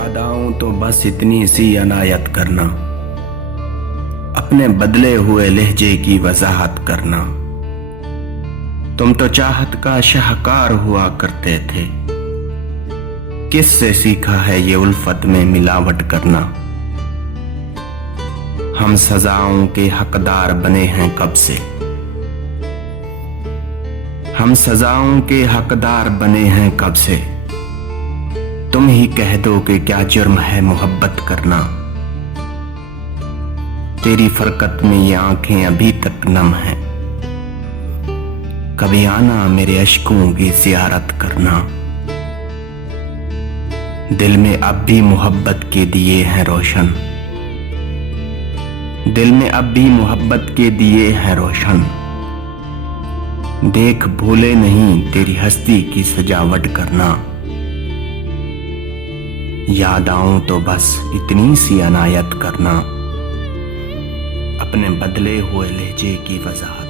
याद आऊं तो बस इतनी सी अनायत करना, अपने बदले हुए लहजे की वजाहत करना। तुम तो चाहत का शाहकार हुआ करते थे, किससे सीखा है ये उल्फत में मिलावट करना। हम सजाओं के हकदार बने हैं कब से, हम सजाओं के हकदार बने हैं कब से। तुम ही कह दो कि क्या जुर्म है मोहब्बत करना। तेरी फरकत में ये आंखें अभी तक नम हैं, कभी आना मेरे अश्कों की ज़ियारत करना। दिल में अब भी मोहब्बत के दिए हैं रोशन, दिल में अब भी मोहब्बत के दिए हैं रोशन। देख भूले नहीं तेरी हस्ती की सजावट करना। याद आऊं तो बस इतनी सी अनायत करना, अपने बदले हुए लहजे की वजाहत।